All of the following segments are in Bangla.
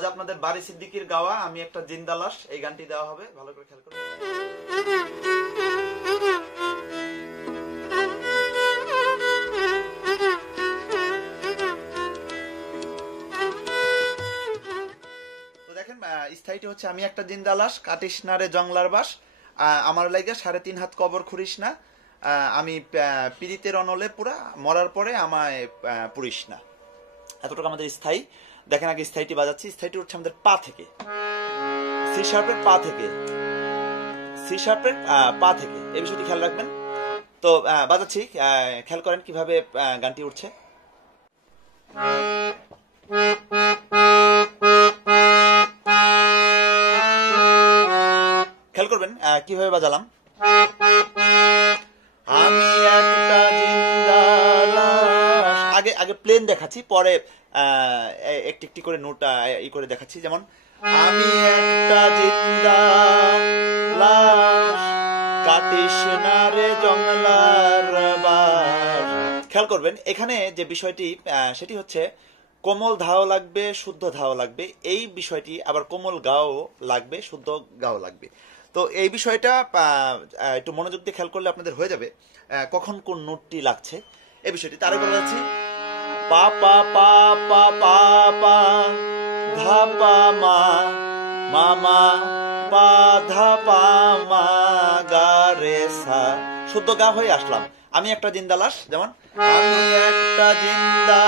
আজ আপনাদের বারি সিদ্দিকীর গাওয়া আমি একটা জিন্দা লাশ এই গানটি দেওয়া হবে, ভালো করে খেয়াল করুন। তো দেখেন স্থায়ীটি হচ্ছে আমি একটা জিন্দা লাশ, কাটিস না রে জংলার বাস, আমার লাইগা 3.5 হাত কবর খুঁড়িস না, আমি পীড়িতের অনলে পুরা, মরার পরে আমায় পুরিস না। এতটুকু আমাদের স্থায়ী। দেখেন আগে স্থায়ীটি বাজাচ্ছি। স্থায়ীটি হচ্ছে আমাদের পা থেকে, সি শার্পের পা থেকে, সি শার্পের পা থেকে, এই বিষয়টি খেয়াল রাখবেন। তো বাজাচ্ছি, খেয়াল করেন কিভাবে গানটি উঠছে। খেয়াল করবেন কিভাবে বাজালাম। আমি একটা জিন্দা লাশ, আগে আগে প্লেন দেখাচ্ছি, পরে একটি একটি করে নোট ই করে দেখাচ্ছি। যেমন আমি একটা জিন্দা লাশ, কাটিস না রে জংলার বাস। খেয়াল করবেন এখানে যে বিষয়টি সেটি হচ্ছে কোমল ধাও লাগবে, শুদ্ধ ধাও লাগবে। এই বিষয়টি আবার কোমল গাও লাগবে, শুদ্ধ গাও লাগবে। তো এই বিষয়টা একটু মনোযোগ দিয়ে খেয়াল করলে আপনাদের হয়ে যাবে কখন কোন নোটটি লাগছে এই বিষয়টি। তার উপরে যাচ্ছি, পা পা পা পা পা পা ধা পা মা মা মা পা ধা পা মা গা রে সা, শুদ্ধ গা হয়ে আসলাম। আমি একটা জিন্দা লাশ, যেমন আমি একটা জিন্দা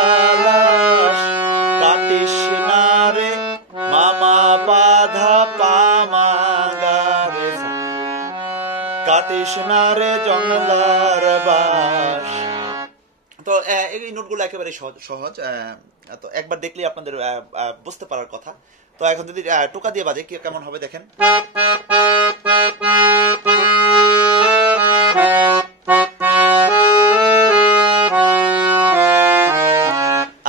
লাশ, কাটিস না রে মামা পা ধা পা মা গা রে সা, কাটিস না রে জংলার বাস। তো এই নোটগুলো একেবারে সহজ, তো একবার দেখলেই আপনাদের বুঝতে পারার কথা। তো এখন যদি টোকা দিয়ে বাজে কেমন হবে দেখেন।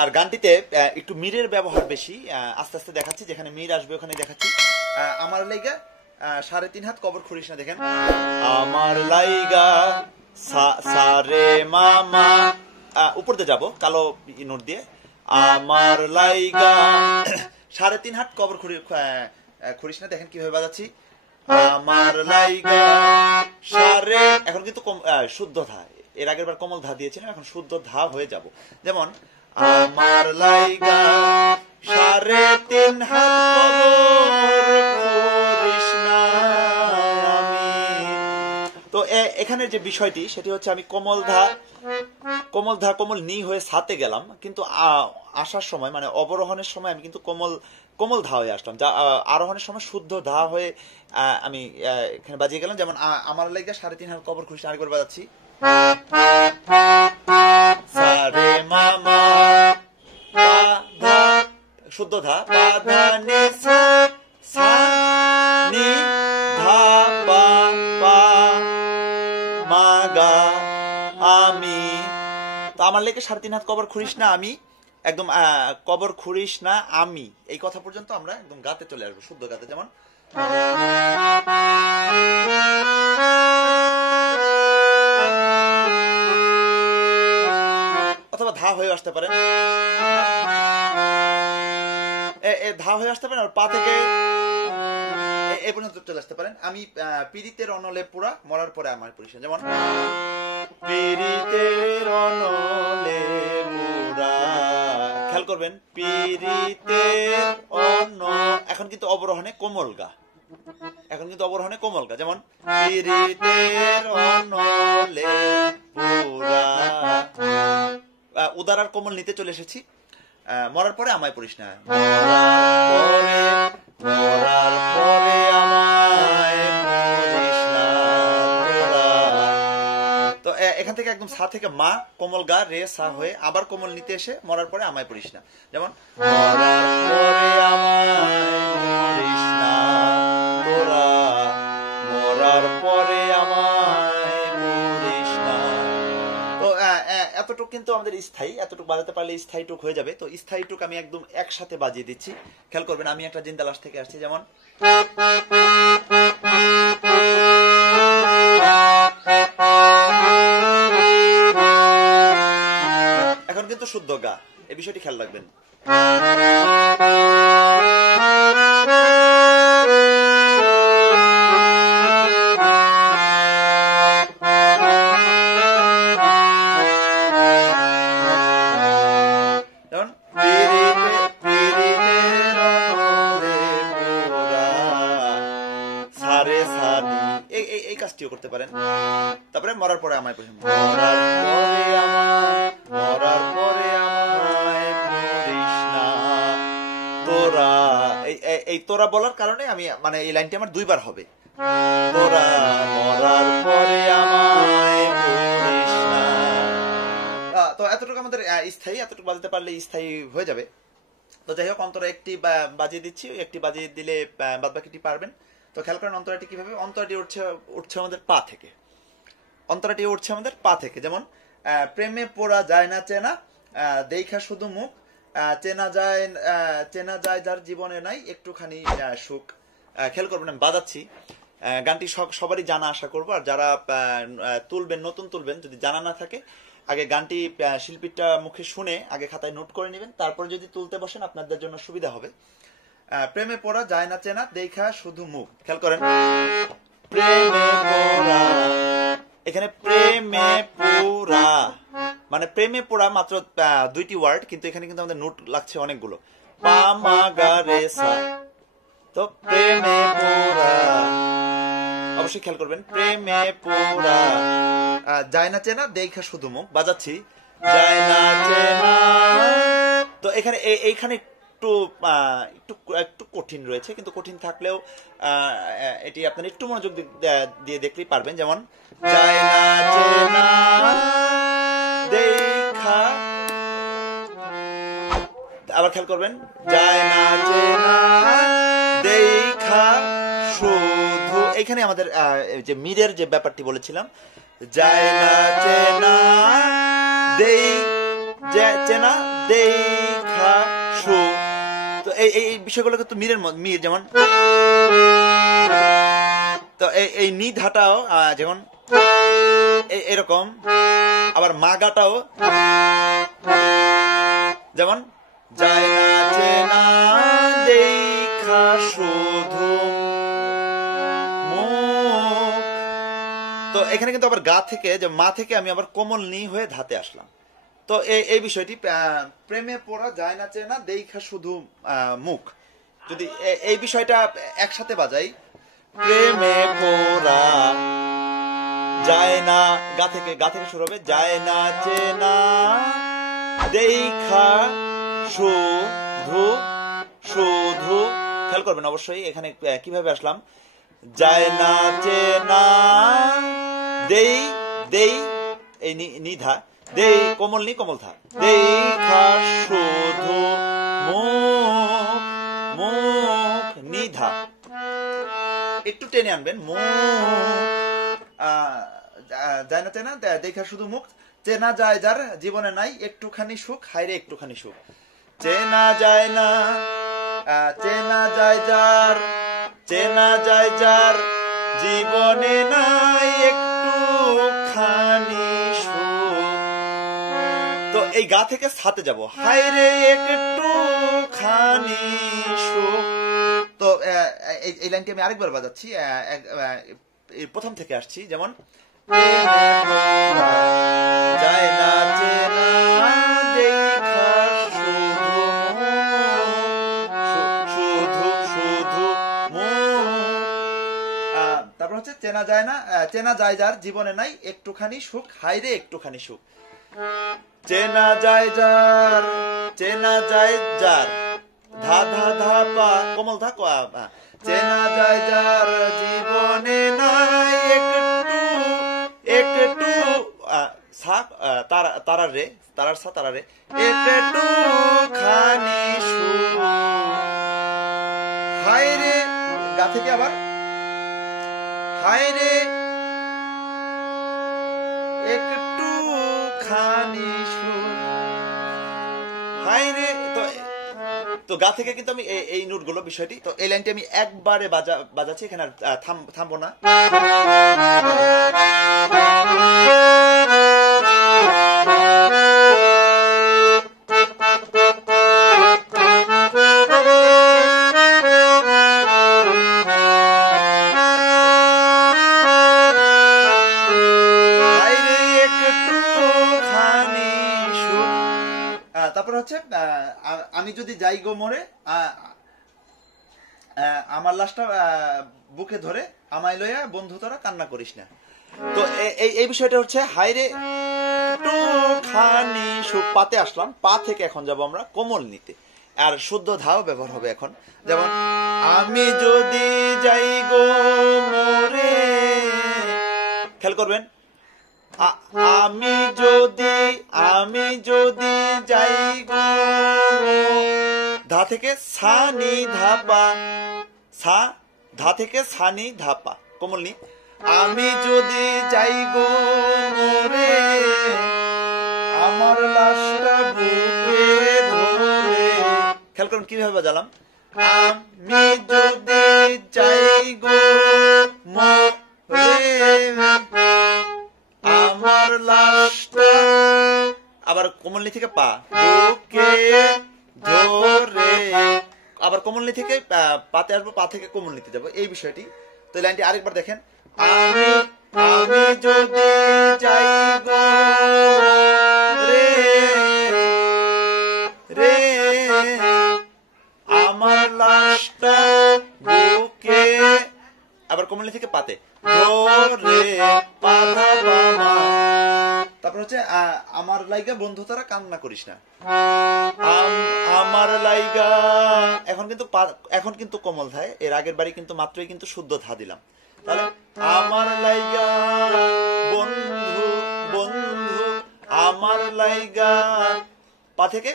আর গানটিতে একটু মিরের ব্যবহার বেশি, আস্তে আস্তে দেখাচ্ছি, যেখানে মির আসবে ওখানে দেখাচ্ছি। আমার লাইগা 3.5 হাত কবর খুঁড়িস না, দেখেন আমার লাইগা সারে মামা, উপর দিয়ে যাবো কালো নোট দিয়ে, আমার লাইগা 3.5 হাত কবর খুঁড়িস না, দেখেন কিভাবে বাজাচ্ছি। আমার লাইগা সারে, এখন কিন্তু শুদ্ধ ধা, এর আগের বার কোমল ধা দিয়েছিলাম, এখন শুদ্ধ ধা হয়ে যাব। যেমন আমার লাইগা 3.5 হাত কবর খুঁড়িস না আমি। তো এখানে যে বিষয়টি সেটি হচ্ছে আমি কোমল ধা কোমল নি হয়ে সাথে গেলাম, কিন্তু আসার সময় মানে অবরোহণের সময় আমি কিন্তু কোমল ধা হয়ে আসলাম, যা আরোহণের সময় শুদ্ধ ধা হয়ে আমি এখানে বাজিয়ে গেলাম। যেমন আমার লাইগা 3.5 হাত কবর খুঁড়িস না, আরেকবার বাজাচ্ছি, সারে মামা পা ধা, শুদ্ধ ধা, পা ধা নি সা, সা নি ধা পা পা মা গা আমি। তো আমার লেগে 3.5 হাত কবর খুঁড়িস না আমি, একদম কবর খুঁড়িস না আমি, এই কথা পর্যন্ত আমরা একদম গাতে চলে আসবো, শুদ্ধ গাতে। যেমন অথবা ধা হয়ে আসতে পারেন, ধা হয়ে আসতে পারেন, আর পা থেকে এ পর্যন্ত চলে আসতে পারেন। আমি পীড়িতের অনলে পুরা, মরার পরে আমার পরিচয়। যেমন পীড়িতের অনলে পুরা, খেয়াল করবেন পীড়িতের অন, এখন কিন্তু অবরোহণে কোমল গা, এখন কিন্তু অবরোহণে কোমল গা। যেমন পীড়িতের অনলে পুরা, উদার আর কোমল নিতে চলে এসেছি। মরার পরে আমায় পড়িস না, মরার পরে আমায় পড়িস না। তো এখান থেকে একদম সা থেকে মা, কোমল গা, রে সা হয়ে আবার কোমল নিতে এসে মরার পরে আমায় পড়িস না। যেমন মরার পরে আমায় পড়িস না তোরা, মরার পরে আমায় পড়িস না। তো এতটুকু কিন্তু আমাদের স্থায়ী, এতটুকু বাজাতে পারলে স্থায়ীটুক হয়ে যাবে। তো স্থায়ীটুক আমি একদম একসাথে বাজিয়ে দিচ্ছি, খেয়াল করবেন। আমি একটা জিন্দা লাশ থেকে আসছি, যেমন এখন কিন্তু শুদ্ধ গা, এই বিষয়টি খেয়াল রাখবেন। কাজটিও করতে পারেন। তারপরে মরার পরে আমায় পড়িস না তোরা। এই তোরা বলার কারণে আমি মানে এই লাইনটি আমার দুইবার হবে। তোরা মরার পরে আমায় পড়িস না। তো এতটুকু আমাদের স্থায়ী, এতটুকু বাজাতে পারলে স্থায়ী হয়ে যাবে। তো যাই হোক, অন্তরা একটি বাজিয়ে দিচ্ছি, একটি বাজিয়ে দিলে বাদ বাকিটি পারবেন। তো খেয়াল করেন অন্তরাটি কিভাবে। অন্তরাটি উঠছে আমাদের পা থেকে। অন্তরাটি উঠছে আমাদের পা থেকে। যেমন প্রেমে পড়া যায় না চেনা, দেখা শুধু মুখ, চেনা যায় যার জীবনে নাই একটুখানি সুখ। খেয়াল করবেন আমি বাজাচ্ছি। গানটি সবারই জানা আশা করবো। আর যারা নতুন তুলবেন, যদি জানা না থাকে আগে গানটি শিল্পীটা মুখে শুনে আগে খাতায় নোট করে নেবেন, তারপরে যদি তুলতে বসেন আপনাদের জন্য সুবিধা হবে। প্রেমে পড়া যায় না চেনা, দেখা শুধু মুখ। খেয়াল করেন প্রেমে পড়া, এখানে প্রেমে পড়া মানে প্রেমে পড়া মাত্র দুইটি ওয়ার্ড, কিন্তু এখানে কিন্তু আমাদের নোট লাগছে অনেকগুলো। পা মা গা রে সা। তো প্রেমে পড়া অবশ্যই খেয়াল করবেন। প্রেমে পড়া যায় না চেনা, দেখা শুধু মুখ। বাজাচ্ছি যায় না চেনা। তো এখানে এইখানে একটু কঠিন রয়েছে, কিন্তু কঠিন থাকলেও এটি আপনার একটু মনোযোগ দিয়ে দেখলেই পারবেন। যেমন যায় না চেনা দেখা, আবার খেয়াল করবেন যায় না চেনা দেখা শুধু। এখানে আমাদের যে মিরের যে ব্যাপারটি বলেছিলাম, যায় না চেনা চেনা দেখা শু। তো এই বিষয়গুলো কিন্তু মির যেমন। তো এই নিধাটাও যেমন এরকম, আবার মাগাটাও যেমন যায় না চেনা দেখা শুধু মুখ। তো এখানে কিন্তু আবার গা থেকে, যে মা থেকে আমি আবার কোমল নি হয়ে ধাতে আসলাম। তো এই বিষয়টি প্রেমে পড়া যায় না চেনা দেখা শুধু মুখ, যদি এই বিষয়টা একসাথে বাজাই, প্রেমে পড়া যায় না, গা থেকে শুরু হবে, যায় না চেনা দেখা শুধু শুধু। খেয়াল করবেন অবশ্যই এখানে কিভাবে আসলাম, যায় না চেনা দেই এই নিধা, দেই কোমল নি কোমল থা, দেখা শুধু মুখ মুখ নিধা। একটু টেনে আনবেন মুখ, যায় না চেনা দেখা শুধু মুখ, চেনা যায় যার জীবনে নাই একটুখানি সুখ, হায়রে একটুখানি সুখ। চেনা যায় না, চেনা যায় যার, চেনা যায় যার জীবনে নাই একটুখানি সুখ। তো এই গা থেকে সাথে যাব, হায়রে একটুখানি সুখ। তো এই লাইনটি আমি আরেকবার বাজাচ্ছি, প্রথম থেকে আসছি। যেমন যায় না চেনা দেখা শুধু শুধু শুধু তারপর হচ্ছে চেনা যায় না, চেনা যায় যার জীবনে নাই একটুখানি সুখ, হায়রে একটুখানি সুখ। চেনা যায় যার, চেনা যায় যার, ধা ধা ধা পা কোমল ধা কোয়া, চেনা যায় যার জীবনে নাই একটু সা তারার রে, তারার সা তারা রে, একটু খানি সুখ, হায়রে গা থেকে আবার হায়রে একটু খানি সুখ, হায়রে। তো গা থেকে কিন্তু আমি এই নোটগুলো বিষয়টি। তো এই লাইনটি আমি একবারে বাজাচ্ছি, এখানে থামবো না। তারপর হচ্ছে আমি যদি যাই গো মরে, আমার লাশটা বুকে ধরে আমায় লইয়া বন্ধু তোরা কান্না করিস না। তো এই বিষয়টা হচ্ছে হাইরে একটুখানি পাতে আসলাম, পা থেকে এখন যাব আমরা কোমল নিতে, আর শুদ্ধ ধাও ব্যবহার হবে এখন। যেমন আমি যদি যাই গো মোরে, খেয়াল করবেন, আমি যদি যাই গো, ধা থেকে সানি ধাপা, সা ধা থেকে সানি ধাপা কোমল নি, আমি যদি যাই গো মোরে, আমার লাশটা বুকে ধরে। খেয়াল করুন কিভাবে বাজালাম, আমি যদি যাই গো মোরে, আমার লাশটা, আবার কোমলনি থেকে পা বুকে ধরে, আবার কোমলনি থেকে পাতে আসবো, পা থেকে কোমলনিতে যাবো, এই বিষয়টি। তো লাইনটি আরেকবার দেখেন, আমি যদি যাই গো রে রে, আমার লাশটা বুকে, আবার কোমলনি থেকে পাতে ধরে, পাধা বামা। তারপর হচ্ছে আমার লাইগা বন্ধু তারা কান্না করিস না, আমার লাইগা, এখন কিন্তু কোমল ধায়, এর আগের বাড়ি কিন্তু মাত্রই কিন্তু শুদ্ধ ধা দিলাম। তাহলে আমার লাইগা বন্ধু বন্ধু, আমার লাইগা, পা থেকে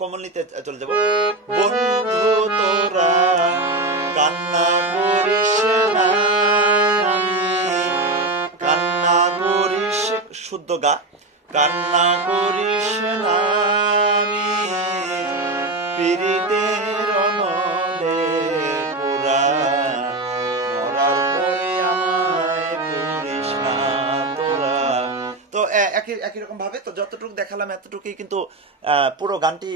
কোমল নিতে চলে যাব, বন্ধু তোরা কান্না করিস না, কান্না করিস, শুদ্ধ গা, কান্না করিস না, পীড়িতের অনলে পুরা, মরার পরে আমায় করিস না তোরা। তো একই রকম ভাবে, তো যতটুকু দেখালাম এতটুকুই কিন্তু পুরো গানটি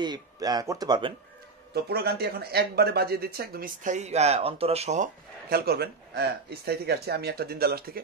করতে পারবেন। তো পুরো গানটি এখন একবারে বাজিয়ে দিচ্ছে, একদম স্থায়ী অন্তরা সহ। খেয়াল করবেন, স্থায়ী থেকে আসছে, আমি একটা জিন্দা লাশ থেকে।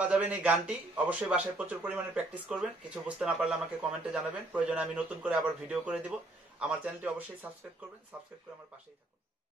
বাজাবেন এই গানটি, অবশ্যই বাসায় প্রচুর পরিমাণে প্র্যাকটিস করবেন। কিছু বুঝতে না পারলে আমাকে কমেন্টে জানাবেন, প্রয়োজনে আমি নতুন করে আবার ভিডিও করে দিব। আমার চ্যানেলটি অবশ্যই সাবস্ক্রাইব করবেন, সাবস্ক্রাইব করে আমার পাশেই থাকুন।